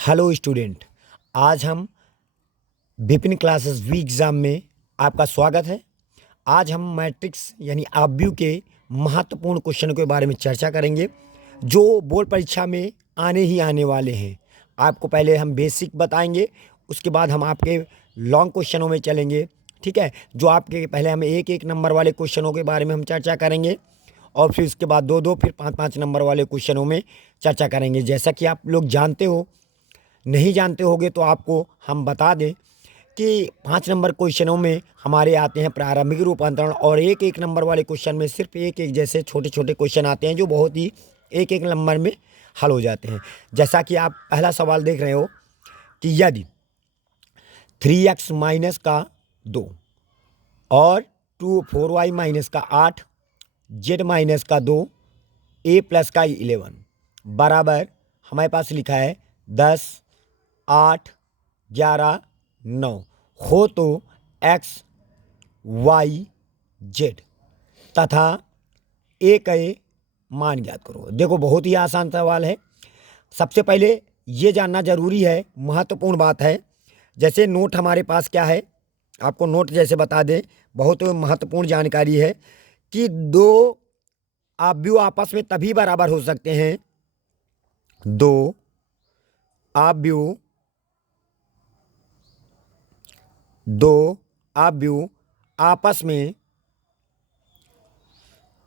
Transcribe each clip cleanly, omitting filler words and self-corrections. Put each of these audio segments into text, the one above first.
Hello student. आज हम Vipin classes we exam में आपका स्वागत है। आज हम मैट्रिक्स यानी आव्यूह के महत्वपूर्ण क्वेश्चन के बारे में चर्चा करेंगे जो बोर्ड परीक्षा में आने ही आने वाले हैं। आपको पहले हम बेसिक बताएंगे, उसके बाद हम आपके लॉन्ग क्वेश्चनों में चलेंगे। ठीक है, जो आपके पहले हम एक एक नंबर वाले क्वेश्चनों के बारे में हम चर्चा करेंगे और फिर उसके बाद दो दो फिर पाँच पाँच नंबर वाले क्वेश्चनों में चर्चा करेंगे। जैसा कि आप लोग जानते हो, नहीं जानते होगे तो आपको हम बता दें कि 5 नंबर क्वेश्चनों में हमारे आते हैं प्रारंभिक रूपांतरण और एक एक नंबर वाले क्वेश्चन में सिर्फ एक एक जैसे छोटे छोटे क्वेश्चन आते हैं जो बहुत ही एक एक नंबर में हल हो जाते हैं। जैसा कि आप पहला सवाल देख रहे हो कि यदि 3x माइनस का 2 और 4y माइनस का 8 z माइनस का 2 a प्लस का 11 बराबर हमारे पास लिखा है 10 8 11 9 हो तो x y z तथा a का मान ज्ञात करो। देखो, बहुत ही आसान सवाल है। सबसे पहले ये जानना जरूरी है, महत्वपूर्ण बात है। जैसे नोट हमारे पास क्या है, आपको नोट जैसे बता दें, बहुत महत्वपूर्ण जानकारी है कि दो आव्यूह आपस में तभी बराबर हो सकते हैं, दो आव्यूह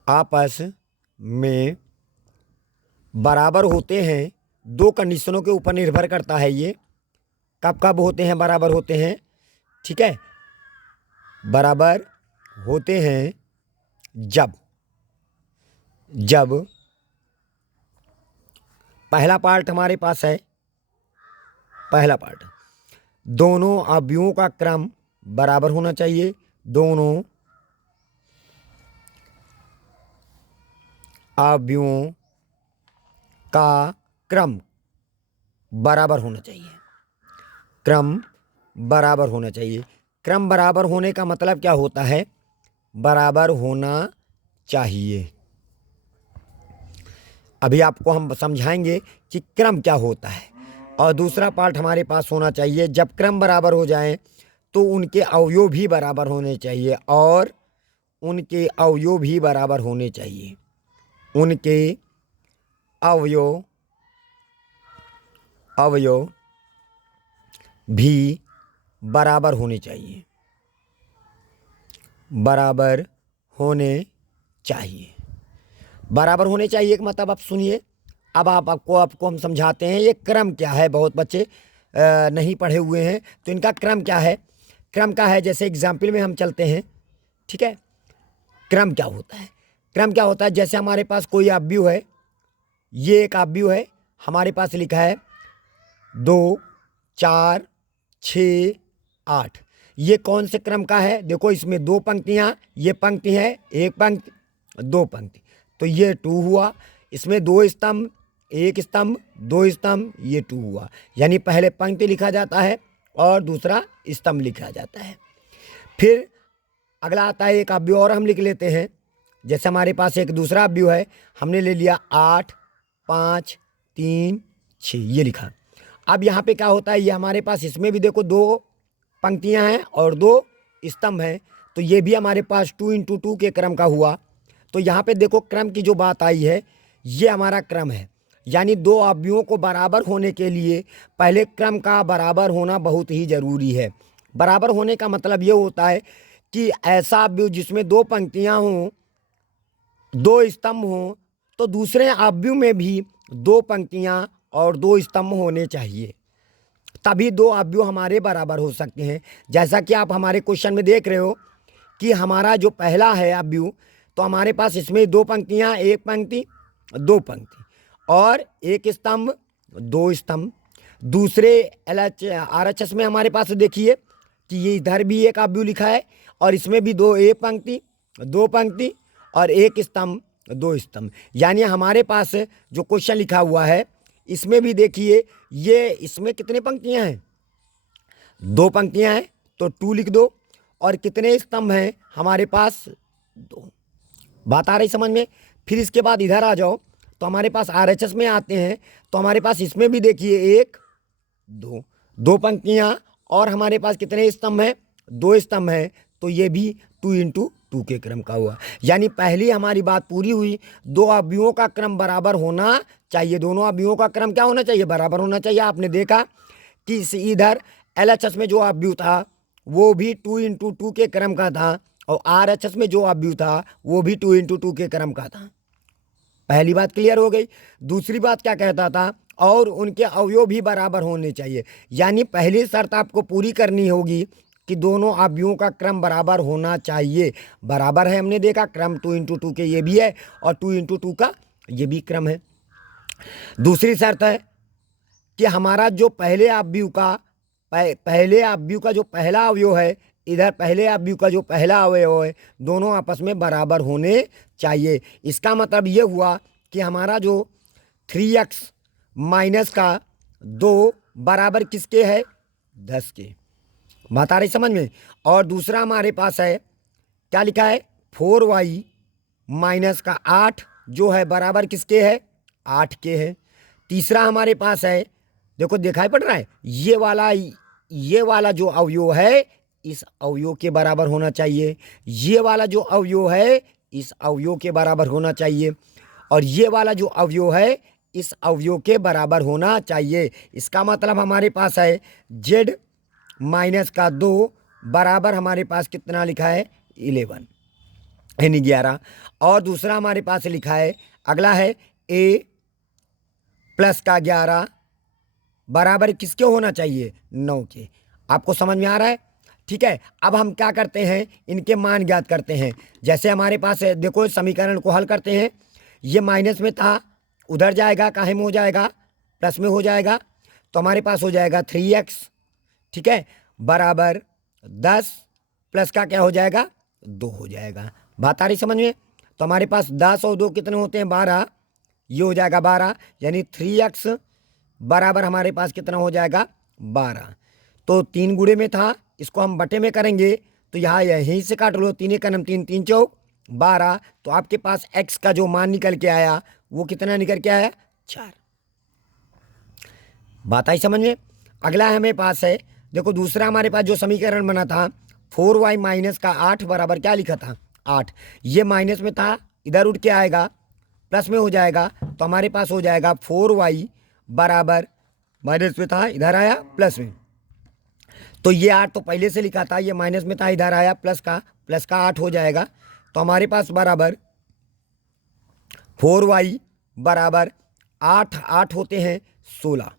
आपस में बराबर होते हैं। दो कंडीशनों के ऊपर निर्भर करता है। ये कब कब होते हैं, बराबर होते हैं। ठीक है, बराबर होते हैं जब पहला पार्ट हमारे पास है, पहला पार्ट दोनों आव्यूहों का क्रम बराबर होना चाहिए। दोनों आव्यूहों का क्रम बराबर होना चाहिए। क्रम बराबर होना चाहिए। क्रम बराबर होने का मतलब क्या होता है? बराबर होना चाहिए। अभी आपको हम समझाएंगे कि क्रम क्या होता है। और दूसरा पार्ट हमारे पास होना चाहिए, जब क्रम बराबर हो जाए तो उनके अवयव भी बराबर होने चाहिए। और उनके अवयव भी बराबर होने चाहिए। उनके अवयव भी बराबर होने चाहिए। बराबर होने चाहिए। बराबर होने चाहिए का मतलब आप सुनिए। अब आपको हम समझाते हैं ये क्रम क्या है। बहुत बच्चे नहीं पढ़े हुए हैं, तो इनका क्रम क्या है। क्रम का है, जैसे एग्जाम्पल में हम चलते हैं। ठीक है, क्रम क्या होता है? क्रम क्या होता है, जैसे हमारे पास कोई आव्यूह है, ये एक आव्यूह है, हमारे पास लिखा है 2 4 6 8। ये कौन से क्रम का है? देखो, इसमें दो पंक्तियां, ये पंक्ति है, एक पंक्ति, दो पंक्ति, तो ये 2 हुआ। इसमें दो स्तंभ, एक स्तंभ, दो स्तंभ, ये 2 हुआ। यानी पहले पंक्ति लिखा जाता है और दूसरा स्तंभ लिखा जाता है। फिर अगला आता है एक आव्यूह और हम लिख लेते हैं। जैसे हमारे पास एक दूसरा आव्यूह है, हमने ले लिया 8 5 3 6, ये लिखा। अब यहाँ पे क्या होता है, ये हमारे पास इसमें भी देखो दो पंक्तियाँ हैं और दो स्तंभ हैं, तो ये भी हमारे पास 2 × 2 के क्रम का हुआ। तो यहाँ पे देखो, क्रम की जो बात आई है, ये हमारा क्रम है। यानी दो आव्यूहों को बराबर होने के लिए पहले क्रम का बराबर होना बहुत ही ज़रूरी है। बराबर होने का मतलब ये होता है कि ऐसा आव्यूह जिसमें दो पंक्तियाँ हों, दो स्तंभ हों, तो दूसरे आव्यूह में भी दो पंक्तियाँ और दो स्तंभ होने चाहिए, तभी दो आव्यूह हमारे बराबर हो सकते हैं। जैसा कि आप हमारे क्वेश्चन में देख रहे हो कि हमारा जो पहला है आव्यूह, तो हमारे पास इसमें दो पंक्तियां, एक पंक्ति, दो पंक्ति और एक स्तंभ, दो स्तंभ। दूसरे RHS में हमारे पास देखिए कि ये इधर भी एक आव्यूह लिखा है और इसमें भी दो, एक पंक्ति, दो पंक्ति और एक स्तंभ, दो स्तंभ। यानी हमारे पास जो क्वेश्चन लिखा हुआ है, इसमें भी देखिए, ये इसमें कितने पंक्तियां हैं? दो पंक्तियां हैं, तो 2 लिख दो। और कितने स्तंभ हैं हमारे पास? 2। बात आ रही समझ में? फिर इसके बाद इधर आ जाओ, तो हमारे पास RHS में आते हैं, तो हमारे पास इसमें भी देखिए एक 2, 2 पंक्तियां और हमारे पास कितने स्तंभ हैं? 2 स्तंभ हैं, तो ये भी 2 इंटू 2 के क्रम का हुआ। यानी पहली हमारी बात पूरी हुई, दो अवयवों का क्रम बराबर होना चाहिए। दोनों अवयवों का क्रम क्या होना चाहिए? बराबर होना चाहिए। आपने देखा कि इधर LHS में जो अवयव था वो भी 2 इंटू 2 के क्रम का था और RHS में जो अवयव था वो भी 2 इंटू 2 के क्रम का था। पहली बात क्लियर हो गई। दूसरी बात क्या कहता था? और उनके अवयव भी बराबर होने चाहिए। यानी पहली शर्त आपको पूरी करनी होगी कि दोनों अवयवों का क्रम बराबर होना चाहिए। बराबर है, हमने देखा क्रम 2 इंटू 2 के ये भी है और 2 इंटू 2 का ये भी क्रम है। दूसरी शर्त है कि हमारा जो पहले अवयव का जो पहला अवयव है, इधर पहले अवयव का जो पहला अवयव है, दोनों आपस में बराबर होने चाहिए। इसका मतलब ये हुआ कि हमारा जो 3x माइनस का 2 बराबर किसके है? 10 के। बात आ रही समझ में? और दूसरा हमारे पास है, क्या लिखा है? 4y माइनस का 8 जो है बराबर किसके है? 8 के है। तीसरा हमारे पास है, देखो दिखाई पड़ रहा है, ये वाला जो अवयव है इस अवयव के बराबर होना चाहिए, ये वाला जो अवयव है इस अवयव के बराबर होना चाहिए और ये वाला जो अवयव है इस अवयव के बराबर होना चाहिए। इसका मतलब हमारे पास है z माइनस का 2 बराबर हमारे पास कितना लिखा है? 11 यानी 11। और दूसरा हमारे पास लिखा है, अगला है a प्लस का 11 बराबर किसके होना चाहिए? 9 के। आपको समझ में आ रहा है? ठीक है। अब हम क्या करते हैं, इनके मान ज्ञात करते हैं। जैसे हमारे पास है, देखो समीकरण को हल करते हैं। ये माइनस में था, उधर जाएगा, काहे में हो जाएगा? प्लस में हो जाएगा। तो हमारे पास हो जाएगा 3x, ठीक है, बराबर 10 प्लस का क्या हो जाएगा? 2 हो जाएगा। बात आ रही समझ में? तो हमारे पास 10 और 2 कितने होते हैं? 12। ये हो जाएगा 12, यानी 3x बराबर हमारे पास कितना हो जाएगा? 12। तो 3 गुणे में था, इसको हम बटे में करेंगे तो यहाँ यहीं से काट लो, 3 का 3, 3 चौक 12। तो आपके पास x का जो मान निकल के आया वो कितना निकल के आया? 4। बात आई समझ में? अगला हमें पास है, देखो दूसरा हमारे पास जो समीकरण बना था 4y माइनस का 8 बराबर क्या लिखा था? 8। ये माइनस में था, इधर उठ के आएगा, प्लस में हो जाएगा। तो हमारे पास हो जाएगा 4y बराबर, माइनस में था इधर आया प्लस में, तो ये 8 तो पहले से लिखा था, ये माइनस में था इधर आया प्लस का 8 हो जाएगा। तो हमारे पास बराबर 4y बराबर 8 8 होते हैं 16।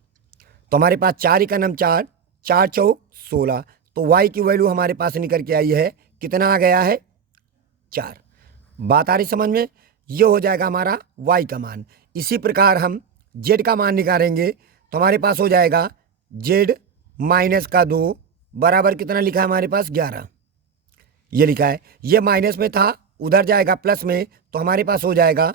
तो हमारे पास 4 का 4, 4 चौक 16। तो y की वैल्यू हमारे पास निकल के आई है, कितना आ गया है? 4। बात आ रही समझ में? ये हो जाएगा हमारा y का मान। इसी प्रकार हम z का मान निकालेंगे तो हमारे पास हो जाएगा z माइनस का 2 बराबर कितना लिखा है हमारे पास? 11। ये लिखा है, ये माइनस में था, उधर जाएगा प्लस में, तो हमारे पास हो जाएगा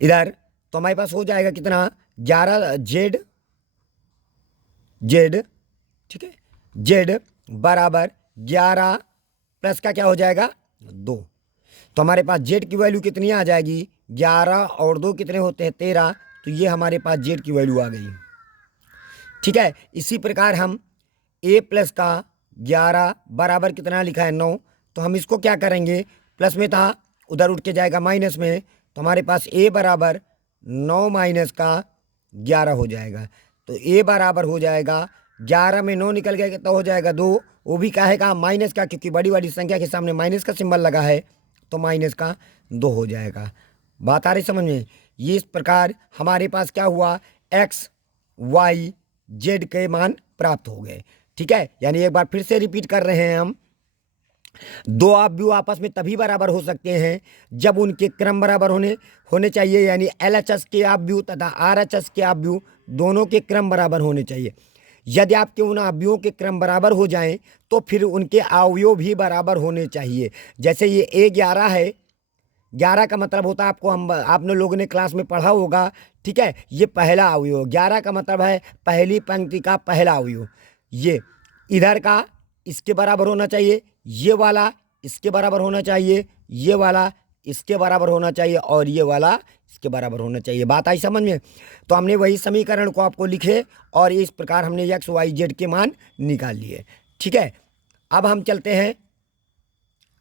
इधर, तो हमारे पास हो जाएगा कितना? 11 z, ठीक है, z बराबर 11 प्लस का क्या हो जाएगा? 2। तो हमारे पास z की वैल्यू कितनी आ जाएगी? 11 और 2 कितने होते हैं? 13। तो ये हमारे पास z की वैल्यू आ गई, ठीक है। इसी प्रकार हम a प्लस का 11 बराबर कितना लिखा है? 9। तो हम इसको क्या करेंगे, प्लस में था उधर उठ के जाएगा माइनस में, तो हमारे पास a बराबर 9 माइनस का 11 हो जाएगा। तो a बराबर हो जाएगा 11 में 9 निकल गया, कितना हो जाएगा? 2। वो भी काहे का? माइनस का, क्योंकि बड़ी वाली संख्या के सामने माइनस का सिंबल लगा है, तो माइनस का 2 हो जाएगा। बात आ रही समझ में? ये इस प्रकार हमारे पास क्या हुआ? x y z के मान प्राप्त हो गए, ठीक है। यानी एक बार फिर से रिपीट कर रहे हैं हम, दो अवयव आपस में तभी बराबर हो सकते हैं जब उनके क्रम बराबर होने चाहिए। यानी LHS के अवयव तथा RHS के अवयव दोनों के क्रम बराबर होने चाहिए। यदि आपके उन अवयवों के क्रम बराबर हो जाएं तो फिर उनके अवयव भी बराबर होने चाहिए। जैसे ये A11 है, 11 का मतलब होता है, आपने लोगों ने क्लास में पढ़ा होगा, ठीक है, ये पहला अवयव। 11 का मतलब है पहली पंक्ति का पहला अवयव। ये इधर का इसके बराबर होना चाहिए, ये वाला इसके बराबर होना चाहिए, ये वाला इसके बराबर होना चाहिए और ये वाला इसके बराबर होना चाहिए। बात आई समझ में? तो हमने वही समीकरण को आपको लिखे और इस प्रकार हमने एक्स वाई जेड के मान निकाल लिए। ठीक है, अब हम चलते हैं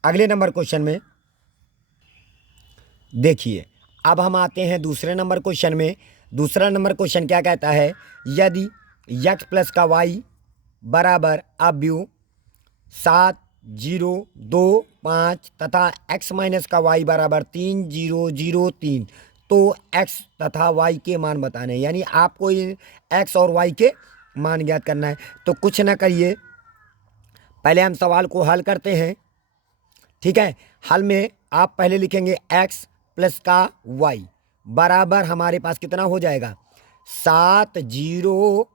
अगले नंबर क्वेश्चन में। देखिए, अब हम आते हैं दूसरे नंबर क्वेश्चन में। दूसरा नंबर क्वेश्चन क्या कहता है, यदि x प्लस का वाई बराबर अव्यू 7 0 2 5 तथा x माइनस का वाई बराबर 3 0 0 3, तो x तथा y के मान बताने हैं। यानी आपको x और y के मान ज्ञात करना है। तो कुछ ना करिए, पहले हम सवाल को हल करते हैं। ठीक है, हल में आप पहले लिखेंगे x प्लस का y बराबर हमारे पास कितना हो जाएगा, 7 0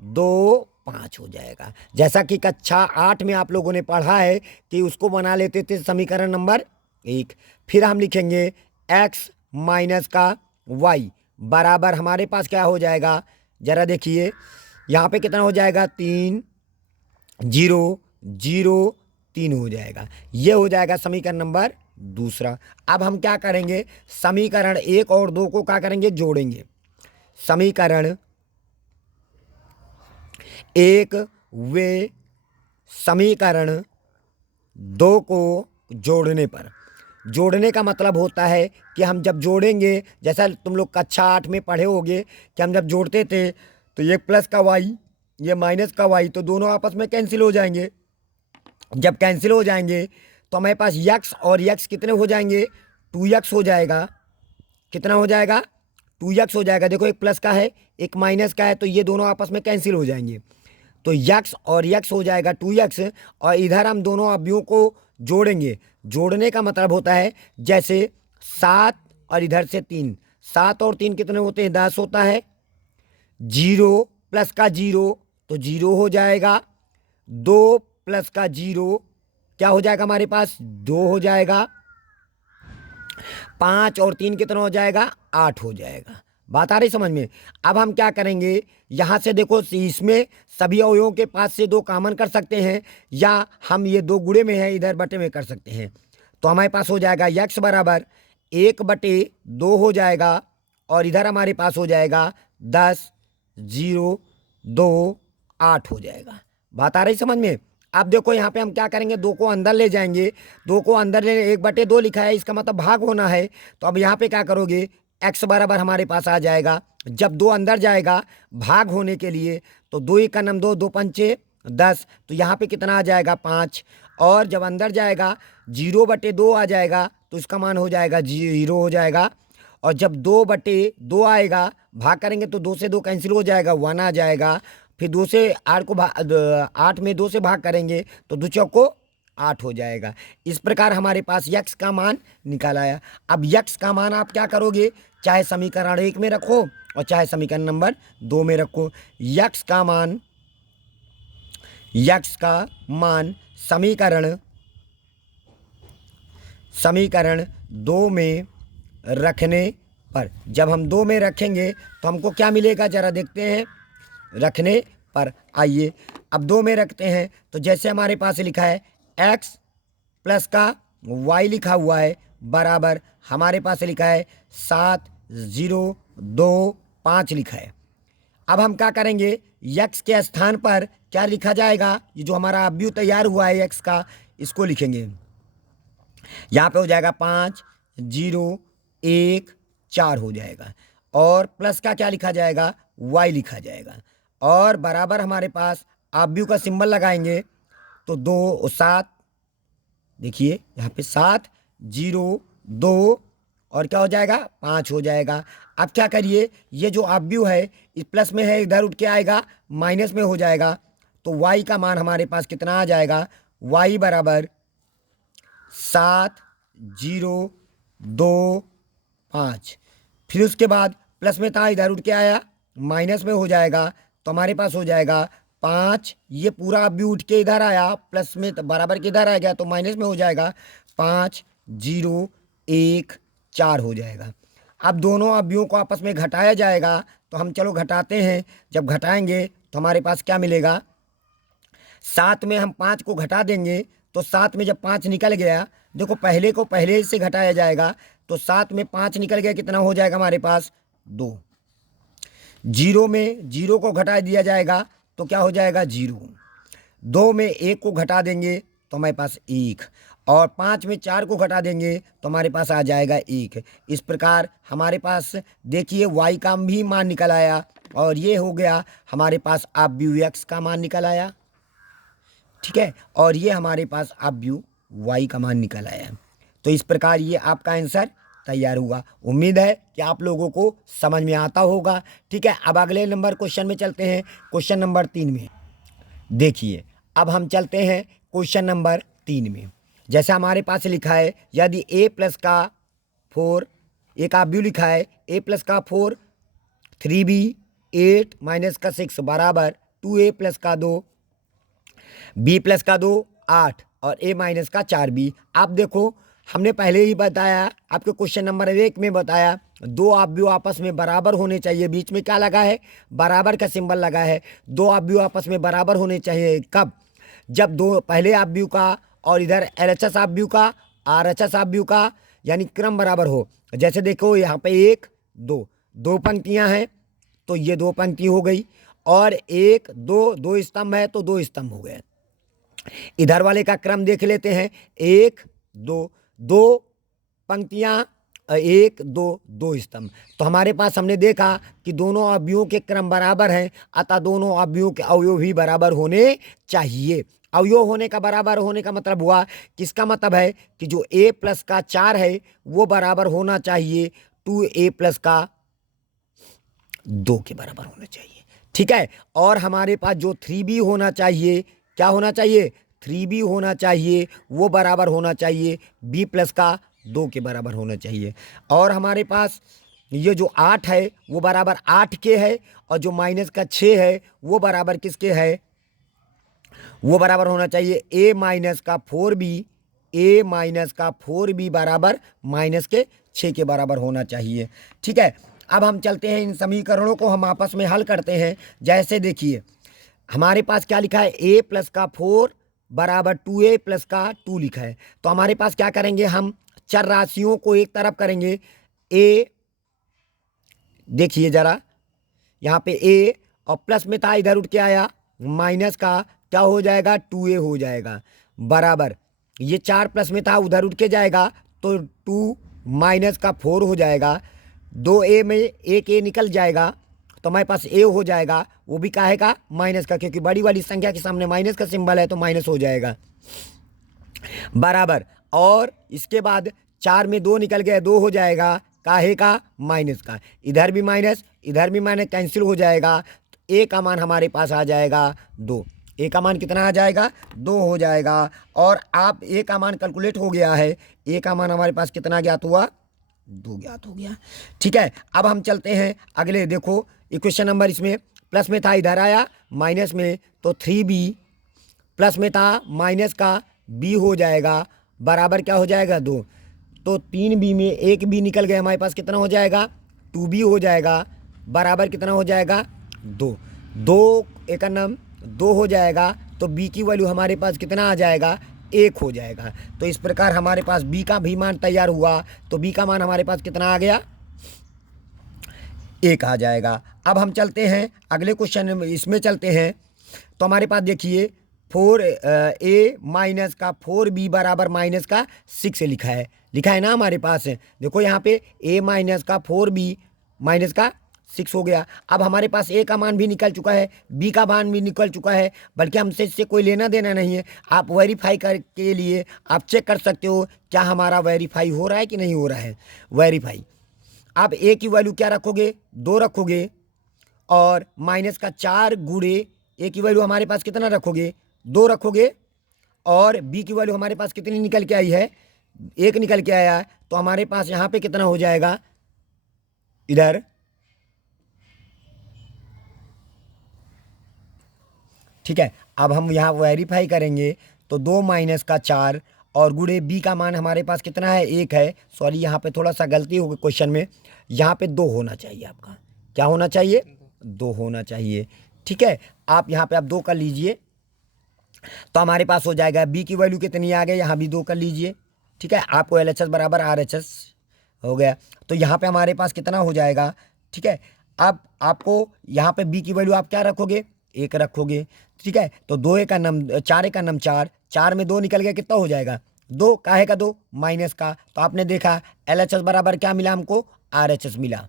2 5 हो जाएगा। जैसा कि कक्षा 8 में आप लोगों ने पढ़ा है कि उसको बना लेते थे समीकरण नंबर 1। फिर हम लिखेंगे x माइनस का y बराबर हमारे पास क्या हो जाएगा, जरा देखिए यहाँ पे कितना हो जाएगा, 3 0 0 3 हो जाएगा। ये हो जाएगा समीकरण नंबर दूसरा। अब हम क्या करेंगे, समीकरण 1 और 2 को क्या करेंगे, जोड़ेंगे। समीकरण 1 वे समीकरण 2 को जोड़ने पर, जोड़ने का मतलब होता है कि हम जब जोड़ेंगे, जैसा तुम लोग कक्षा 8 में पढ़े होगे कि हम जब जोड़ते थे तो ये प्लस का वाई ये माइनस का वाई, तो दोनों आपस में कैंसिल हो जाएंगे। जब कैंसिल हो जाएंगे तो हमारे पास यक्स और यक्स कितने हो जाएंगे, 2x हो जाएगा। कितना हो जाएगा, 2x हो जाएगा। देखो एक प्लस का है एक माइनस का है, तो ये दोनों आपस में कैंसिल हो जाएंगे। तो यक्स और यक्स हो जाएगा 2x, और इधर हम दोनों अवयवों को जोड़ेंगे। जोड़ने का मतलब होता है जैसे 7 और इधर से 3, 7 और 3 कितने होते हैं, 10 होता है। 0 प्लस का 0 तो 0 हो जाएगा। 2 प्लस का 0 क्या हो जाएगा हमारे पास, 2 हो जाएगा। 5 और 3 कितना हो जाएगा, 8 हो जाएगा। बात आ रही समझ में? अब हम क्या करेंगे, यहाँ से देखो इसमें सभी अवयवों के पास से 2 कॉमन कर सकते हैं, या हम ये 2 गुणे में है इधर बटे में कर सकते हैं। तो हमारे पास हो जाएगा x बराबर 1/2 हो जाएगा, और इधर हमारे पास हो जाएगा 10 0 2 8 हो जाएगा। बात आ रही समझ में? अब देखो यहाँ पे हम क्या करेंगे, 2 को अंदर ले जाएंगे। 2 को अंदर ले, 1/2 लिखा है, इसका मतलब भाग होना है। तो अब यहाँ पे क्या करोगे, x बराबर हमारे पास आ जाएगा। जब 2 अंदर जाएगा भाग होने के लिए, तो 2 1 का नम 2, 2 पंचे 10, तो यहाँ पे कितना आ जाएगा, 5। और जब अंदर जाएगा 0/2 आ जाएगा, तो इसका मान हो जाएगा 0 हो जाएगा। और जब 2/2 आएगा, भाग करेंगे तो 2 से 2 कैंसिल हो जाएगा, 1 आ जाएगा। फिर 2 से 8 को 8 में 2 से भाग करेंगे तो 2 चौक को 8 हो जाएगा। इस प्रकार हमारे पास यक्स का मान निकाल आया। अब यक्स का मान आप क्या करोगे, चाहे समीकरण 1 में रखो और चाहे समीकरण नंबर 2 में रखो। यक्स का मान समीकरण 2 में रखने पर, जब हम 2 में रखेंगे तो हमको क्या मिलेगा, जरा देखते हैं। रखने पर आइए अब 2 में रखते हैं, तो जैसे हमारे पास लिखा है x प्लस का y लिखा हुआ है बराबर हमारे पास लिखा है 7 0 2 5 लिखा है। अब हम क्या करेंगे, x के स्थान पर क्या लिखा जाएगा, ये जो हमारा अवयव तैयार हुआ है x का, इसको लिखेंगे। यहाँ पे हो जाएगा 5 0 1 4 हो जाएगा, और प्लस का क्या लिखा जाएगा, y लिखा जाएगा। और बराबर हमारे पास अवयव का सिंबल लगाएंगे, तो 2 7, देखिए यहाँ पे 7 0 2 और क्या हो जाएगा, 5 हो जाएगा। अब क्या करिए, ये जो अवयव है इस प्लस में है, इधर उठ के आएगा माइनस में हो जाएगा। तो y का मान हमारे पास कितना आ जाएगा, y बराबर 7 0 2 5। फिर उसके बाद प्लस में था, इधर उठ के आया माइनस में हो जाएगा, तो हमारे पास हो जाएगा 5। ये पूरा अवयव उठ के इधर आया, प्लस में बराबर के इधर आ गया, तो माइनस में हो जाएगा 5 0 1 4 हो जाएगा। अब दोनों अवयवों को आपस में घटाया जाएगा, तो हम चलो घटाते हैं। जब घटाएंगे तो हमारे पास क्या मिलेगा, 7 में हम 5 को घटा देंगे तो 7 में जब 5 निकल गया, देखो पहले को पहले से घटाया जाएगा, तो 7 में 5 निकल गया, कितना हो जाएगा हमारे पास 2। 0 में 0 को घटा दिया जाएगा तो क्या हो जाएगा 0। 2 में 1 को घटा देंगे तो हमारे पास 1, और 5 में 4 को घटा देंगे तो हमारे पास आ जाएगा 1। इस प्रकार हमारे पास देखिए y का भी मान निकल आया, और ये हो गया हमारे पास अपव्यू x का मान निकल आया, ठीक है, और ये हमारे पास अपव्यू y का मान निकल आया। तो इस प्रकार ये आपका आंसर तैयार हुआ। उम्मीद है कि आप लोगों को समझ में आता होगा। ठीक है, अब अगले नंबर क्वेश्चन में चलते हैं, क्वेश्चन नंबर 3 में। देखिए अब हम चलते हैं क्वेश्चन नंबर 3 में। जैसे हमारे पास लिखा है, यदि a प्लस का 4, एक अपव्यू लिखा है a प्लस का 4 3b 8 माइनस का 6 बराबर 2a प्लस का 2 b प्लस का 2 8 और a माइनस का 4b। आप देखो हमने पहले ही बताया, आपके क्वेश्चन नंबर 1 में बताया, दो अपव्यू आपस में बराबर होने चाहिए। बीच में क्या लगा है, बराबर का सिंबल लगा है। दो अपव्यू आपस में बराबर होने चाहिए कब, जब दो पहले अपव्यू का और इधर LHS अपव्यू का RHS अपव्यू का यानी क्रम बराबर हो। जैसे देखो यहाँ पे 1 2 दो पंक्तियाँ हैं तो ये 2 पंक्ति हो गई, और 1 2 2 स्तंभ है तो 2 स्तंभ हो गए। इधर वाले का क्रम देख लेते हैं, 1 2 दो पंक्तियाँ 1 2 2 स्तंभ। तो हमारे पास हमने देखा कि दोनों अवयवों के क्रम बराबर हैं, अतः दोनों अवयवों के अवयव भी बराबर होने चाहिए। अवयव होने का बराबर होने का मतलब हुआ, किसका मतलब है कि जो a प्लस का 4 है वो बराबर होना चाहिए 2a प्लस का 2 के बराबर होना चाहिए। ठीक है, और हमारे पास जो 3b होना चाहिए, क्या होना चाहिए 3b होना चाहिए, वो बराबर होना चाहिए b प्लस का 2 के बराबर होना चाहिए। और हमारे पास ये जो 8 है वो बराबर 8 के है, और जो माइनस का 6 है वो बराबर किसके है, वो बराबर होना चाहिए a माइनस का 4b, a माइनस का 4b बराबर माइनस के 6 के बराबर होना चाहिए। ठीक है, अब हम चलते हैं, इन समीकरणों को हम आपस में हल करते हैं। जैसे देखिए हमारे पास क्या लिखा है, a प्लस का 4 बराबर 2a प्लस का 2 लिखा है। तो हमारे पास क्या करेंगे, हम चर राशियों को एक तरफ करेंगे। a देखिए जरा, यहाँ पे a और प्लस में था, इधर उठ के आया माइनस का, क्या हो जाएगा 2a हो जाएगा, बराबर ये 4 प्लस में था, उधर उठ के जाएगा तो 2 माइनस का 4 हो जाएगा। 2a में एक a निकल जाएगा तो हमारे पास a हो जाएगा, वो भी काहे का, माइनस का, क्योंकि बड़ी वाली संख्या के सामने माइनस का सिंबल है तो माइनस हो जाएगा, बराबर। और इसके बाद 4 में 2 निकल गया, 2 हो जाएगा, काहे का, माइनस का। इधर भी माइनस इधर भी माइनस, कैंसिल हो जाएगा, तो a का मान हमारे पास आ जाएगा 2। a का मान कितना आ जाएगा, 2 हो जाएगा। और आप a का मान कैलकुलेट हो गया है, a का मान हमारे पास कितना ज्ञात हुआ, 2 ज्ञात हो गया। ठीक है, अब हम चलते हैं अगले। देखो इक्वेशन नंबर, इसमें प्लस में था, इधर आया माइनस में, तो 3b प्लस में था माइनस का b हो जाएगा, बराबर क्या हो जाएगा 2। तो 3b में एक b निकल गया, हमारे पास कितना हो जाएगा 2b हो जाएगा, बराबर कितना हो जाएगा 2। 2 एक नम 2 हो जाएगा, तो b की वैल्यू हमारे पास कितना आ जाएगा, 1 हो जाएगा। तो इस प्रकार हमारे पास b का भी मान तैयार हुआ। तो b का मान हमारे पास कितना आ गया, 1 आ जाएगा। अब हम चलते हैं अगले क्वेश्चन में, इसमें चलते हैं। तो हमारे पास देखिए 4a माइनस का 4b बराबर माइनस का 6 लिखा है ना हमारे पास। देखो यहाँ पे a माइनस का 4b माइनस का 6 हो गया। अब हमारे पास a का मान भी निकल चुका है, b का मान भी निकल चुका है, बल्कि हमसे इससे कोई लेना देना नहीं है। आप वेरीफाई के लिए आप चेक कर सकते हो क्या हमारा वेरीफाई हो रहा है कि नहीं हो रहा है, वेरीफाई। आप a की वैल्यू क्या रखोगे, 2 रखोगे, और माइनस का 4 गुणे a की वैल्यू हमारे पास कितना रखोगे, 2 रखोगे, और b की वैल्यू हमारे पास कितनी निकल के आई है, 1 निकल के आया है। तो हमारे पास यहाँ पे कितना हो जाएगा, इधर ठीक है। अब हम यहाँ वेरीफाई करेंगे, तो 2 माइनस का 4 और गुणे b का मान हमारे पास कितना है, 1 है। सॉरी यहाँ पे थोड़ा सा गलती हो गई क्वेश्चन में, यहाँ पे 2 होना चाहिए, आपका क्या होना चाहिए, 2 होना चाहिए। ठीक है, आप यहाँ पे आप 2 कर लीजिए, तो हमारे पास हो जाएगा बी की वैल्यू कितनी आ गई, यहाँ भी 2 कर लीजिए। ठीक है, आपको LHS बराबर RHS हो गया। तो यहाँ पे हमारे पास कितना हो जाएगा। ठीक है, अब आपको यहाँ पे बी की वैल्यू आप क्या रखोगे, 1 रखोगे। ठीक है, तो 2 एक का नम 4 एक का नम 4, 4 में 2 निकल गया, कितना हो जाएगा 2, काहे का 2 माइनस का। तो आपने देखा LHS बराबर क्या मिला हमको, RHS मिला।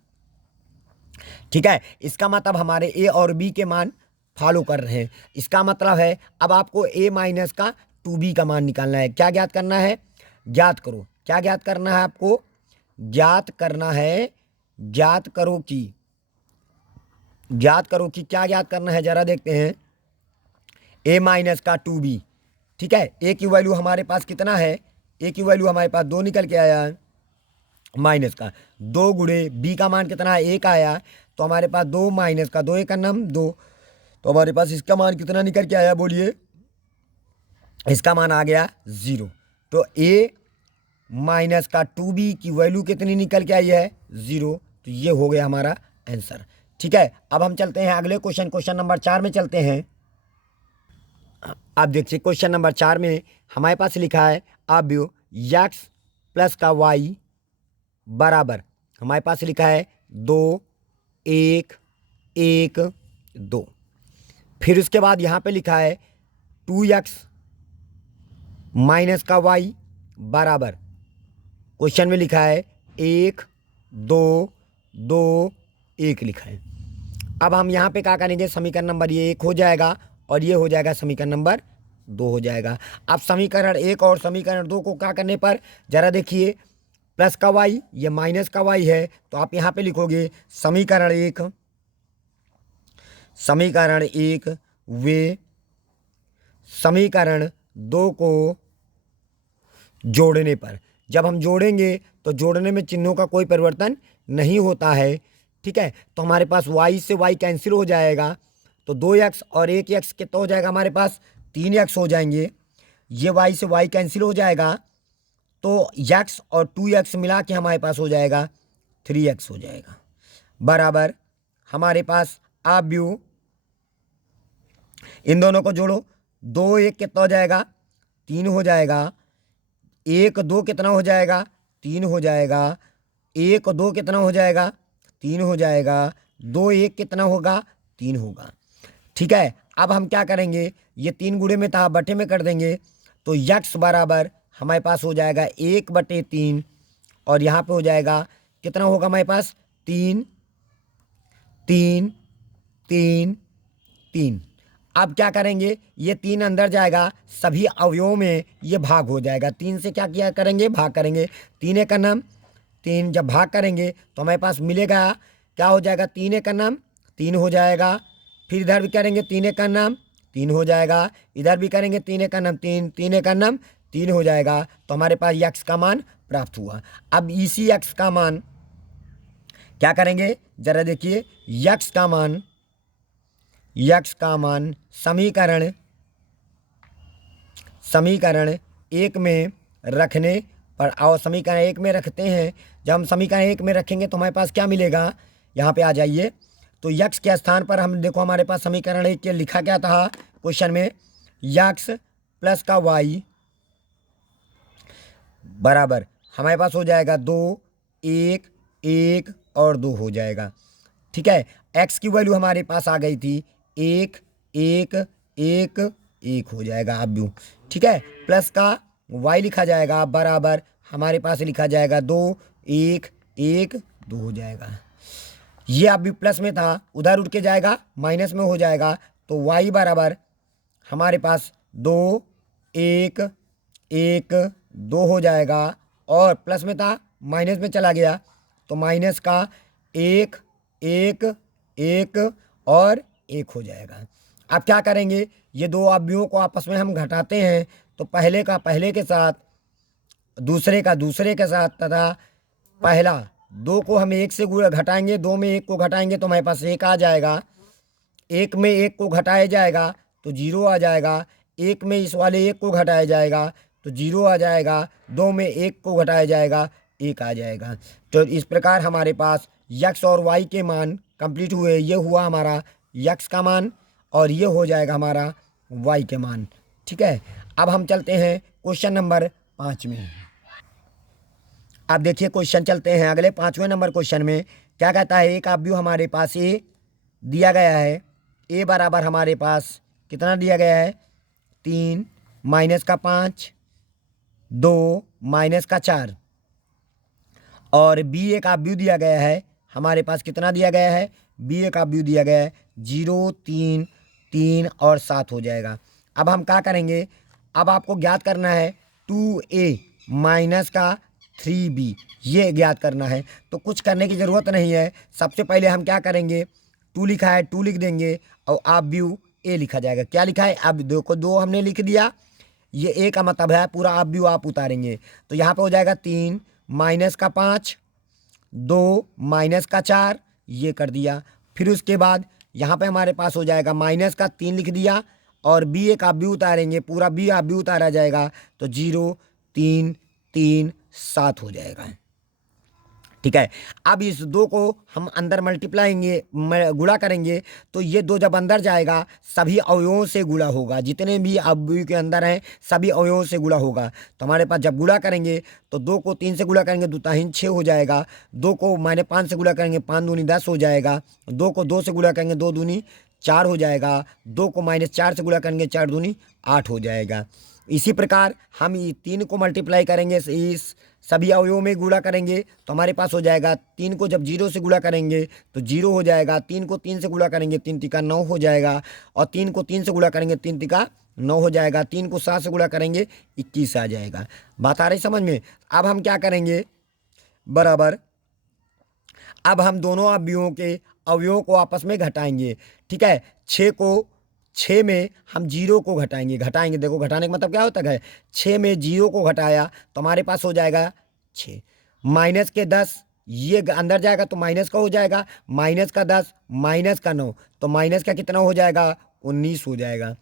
ठीक है, इसका मतलब हमारे ए और बी के मान फॉलो कर रहे हैं। इसका मतलब है अब आपको a माइनस का 2b का मान निकालना है। क्या ज्ञात करना है, ज्ञात करो, क्या ज्ञात करना है आपको, ज्ञात करना है, ज्ञात करो कि, ज्ञात करो कि क्या ज्ञात करना है, जरा देखते हैं। a माइनस का 2b। ठीक है, a की वैल्यू हमारे पास कितना है, a की वैल्यू हमारे पास 2 निकल के आया है, माइनस का 2 गुणे b का मान कितना है 1 आया। तो हमारे पास 2 माइनस का 2 एक का नम 2, तो हमारे पास इसका मान कितना निकल के आया, बोलिए, इसका मान आ गया 0। तो a माइनस का 2b की वैल्यू कितनी निकल के आई है, 0। तो ये हो गया हमारा आंसर। ठीक है, अब हम चलते हैं अगले क्वेश्चन, क्वेश्चन नंबर 4 में चलते हैं। आप देखिए क्वेश्चन नंबर 4 में हमारे पास लिखा है अब x प्लस का y बराबर, हमारे पास लिखा है 2 1 1 2। फिर उसके बाद यहाँ पे लिखा है 2x माइनस का y बराबर, क्वेश्चन में लिखा है 1 2 2 1 लिखा है। अब हम यहाँ पे क्या करेंगे, समीकरण नंबर ये 1 हो जाएगा और ये हो जाएगा समीकरण नंबर 2 हो जाएगा। अब समीकरण 1 और समीकरण 2 को क्या करने पर, जरा देखिए, प्लस का y, ये माइनस का y है, तो आप यहाँ पे लिखोगे समीकरण 1, समीकरण 1 वे समीकरण 2 को जोड़ने पर, जब हम जोड़ेंगे तो जोड़ने में चिन्हों का कोई परिवर्तन नहीं होता है। ठीक है, तो हमारे पास y से y कैंसिल हो जाएगा, तो 2x और 1x कितना हो जाएगा, हमारे पास 3x हो जाएंगे। ये y से y कैंसिल हो जाएगा, तो x और 2x मिला के हमारे पास हो जाएगा 3x हो जाएगा, बराबर हमारे पास अब यू इन दोनों को जोड़ो, 2 1 कितना हो जाएगा 3 हो जाएगा, 1 2 कितना हो जाएगा 3 हो जाएगा, 1 2 कितना हो जाएगा 3 हो जाएगा, 2 1 कितना होगा 3 होगा। ठीक है, अब हम क्या करेंगे, ये 3 गुणे में था बटे में कर देंगे, तो x बराबर हमारे पास हो जाएगा 1/3 और यहाँ पे हो जाएगा कितना होगा हमारे पास 3 3 3 3। अब क्या करेंगे, ये 3 अंदर जाएगा, सभी अवयवों में ये भाग हो जाएगा। 3 से क्या किया करेंगे, भाग करेंगे, 3 एक का नाम 3, जब भाग करेंगे तो हमारे पास मिलेगा क्या हो जाएगा, 3 एक का नाम 3 हो जाएगा। फिर इधर भी करेंगे 3 एक का नाम 3 हो जाएगा, इधर भी करेंगे 3 एक का नाम 3, 3 एक का नाम 3 हो जाएगा। तो हमारे पास x का मान प्राप्त हुआ। अब इसी x का मान क्या करेंगे, जरा देखिए, x का मान, x का मान समीकरण 1 में रखने पर, और समीकरण 1 में रखते हैं, जब हम समीकरण 1 में रखेंगे तो हमारे पास क्या मिलेगा, यहाँ पे आ जाइए, तो x के स्थान पर हम देखो हमारे पास समीकरण 1 के लिखा क्या था क्वेश्चन में, x प्लस का y बराबर हमारे पास हो जाएगा 2 1 1 और 2 हो जाएगा। ठीक है, x की वैल्यू हमारे पास आ गई थी 1 1 1 1 हो जाएगा अब यू। ठीक है, प्लस का y लिखा जाएगा बराबर हमारे पास लिखा जाएगा 2 1 1 2 हो जाएगा। ये अब भी प्लस में था, उधर उठ के जाएगा माइनस में हो जाएगा, तो y बराबर हमारे पास 2 1 1 2 हो जाएगा, और प्लस में था माइनस में चला गया, तो माइनस का 1 1 1 और 1 हो जाएगा। अब क्या करेंगे, ये दो अवयवों को आपस में हम घटाते हैं, तो पहले का पहले के साथ, दूसरे का दूसरे के साथ, तथा पहला 2 को हम 1 से घटाएंगे, 2 में 1 को घटाएंगे तो हमारे पास 1 आ जाएगा, 1 में 1 को घटाया जाएगा तो 0 आ जाएगा, 1 में इस वाले 1 को घटाया जाएगा तो 0 आ जाएगा, 2 में 1 को घटाया जाएगा 1 आ जाएगा। तो इस प्रकार हमारे पास x और y के मान कंप्लीट हुए। ये हुआ हमारा x का मान और ये हो जाएगा हमारा y के मान। ठीक है, अब हम चलते हैं क्वेश्चन नंबर 5 में। अब देखिए क्वेश्चन चलते हैं अगले 5वें नंबर क्वेश्चन में। क्या कहता है, एक अवयव हमारे पास ए दिया गया है। ए बराबर हमारे पास कितना दिया गया है, 3 माइनस का 5, 2 माइनस का 4, और बी एक अवयव दिया गया है हमारे पास। कितना दिया गया है, बी एक अवयव दिया गया है 0, 3, 3 और 7 हो जाएगा। अब हम क्या करेंगे, अब आपको ज्ञात करना है 2a माइनस का 3b, ये ज्ञात करना है। तो कुछ करने की ज़रूरत नहीं है। सबसे पहले हम क्या करेंगे, 2 लिखा है 2 लिख देंगे और अवयव ए लिखा जाएगा। क्या लिखा है, अब 2 को 2 हमने लिख दिया, ये ए का मतलब है पूरा अवयव आप उतारेंगे। तो यहाँ पे हो जाएगा 3 माइनस का 5, 2 माइनस का 4, ये कर दिया। फिर उसके बाद यहाँ पे हमारे पास हो जाएगा माइनस का 3 लिख दिया और बी एक अवयव उतारेंगे, पूरा बी अवयव उतारा जाएगा। तो 0, 3, 3, 7 हो जाएगा। ठीक है, अब इस 2 को हम अंदर मल्टीप्लाएंगे, गुणा करेंगे। तो ये 2 जब अंदर जाएगा सभी अवयवों से गुणा होगा, जितने भी अवयव के अंदर हैं सभी अवयवों से गुणा होगा। तो हमारे पास जब गुणा करेंगे तो 2 को 3 से गुणा करेंगे 2 3 6 हो जाएगा। 2 को -5 से गुणा करेंगे 5 दूनी 10 हो जाएगा। 2 को 2 से गुणा करेंगे 2 दूनी 4 हो जाएगा। 2 को -4 से गुणा करेंगे 4 दूनी 8 हो जाएगा। इसी प्रकार हम ये 3 को मल्टीप्लाई करेंगे, इस सभी अवयवों में गुणा करेंगे तो हमारे पास हो जाएगा 3 को जब 0 से गुणा करेंगे तो 0 हो जाएगा। 3 को 3 से गुणा करेंगे 3 तिका 9 हो जाएगा। और 3 को 3 से गुणा करेंगे 3 तिका 9 हो जाएगा। 3 को 7 से गुणा करेंगे 21 आ जाएगा। बात आ रही समझ में। अब हम क्या करेंगे, बराबर अब हम दोनों अवयवों को आपस में घटाएंगे। ठीक है, 6 में हम 0 को घटाएंगे। देखो घटाने का मतलब क्या होता है, 6 में 0 को घटाया तो हमारे पास हो जाएगा 6। माइनस के 10 ये अंदर जाएगा तो माइनस का हो जाएगा। माइनस का 10 माइनस का 9 तो माइनस का कितना हो जाएगा, 19 हो जाएगा।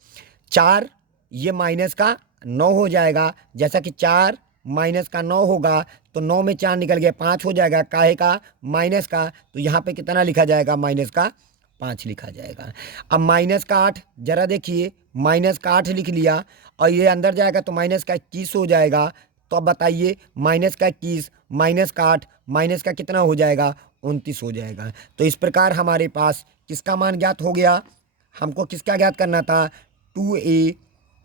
4 ये माइनस का 9 हो जाएगा। जैसा कि 4 माइनस का 9 होगा तो 9 में 4 निकल गया 5 हो जाएगा। काहे का, माइनस का। तो यहाँ पे कितना लिखा जाएगा, माइनस का 5 लिखा जाएगा। अब माइनस का 8 जरा देखिए, माइनस का 8 लिख लिया और ये अंदर जाएगा तो माइनस का 21 हो जाएगा। तो अब बताइए माइनस का 21 माइनस का 8 माइनस का कितना हो जाएगा, 29 हो जाएगा। तो इस प्रकार हमारे पास किसका मान ज्ञात हो गया, हमको किसका ज्ञात करना था, 2a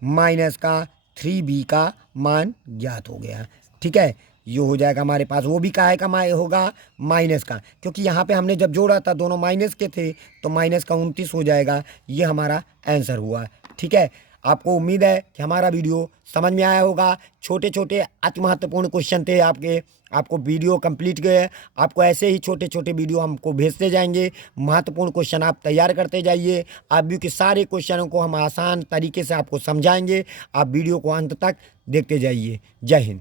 माइनस का 3b का मान ज्ञात हो गया। ठीक है, ये हो जाएगा हमारे पास। वो भी काहे का होगा, माइनस का, क्योंकि यहाँ पे हमने जब जोड़ा था दोनों माइनस के थे तो माइनस का 29 हो जाएगा। ये हमारा आंसर हुआ। ठीक है, आपको उम्मीद है कि हमारा वीडियो समझ में आया होगा। छोटे छोटे अति महत्वपूर्ण क्वेश्चन थे आपको वीडियो कंप्लीट गए। आपको ऐसे ही छोटे छोटे वीडियो हमको भेजते जाएंगे। महत्वपूर्ण क्वेश्चन आप तैयार करते जाइए। आप के सारे क्वेश्चनों को हम आसान तरीके से आपको समझाएंगे। आप वीडियो को अंत तक देखते जाइए। जय हिंद।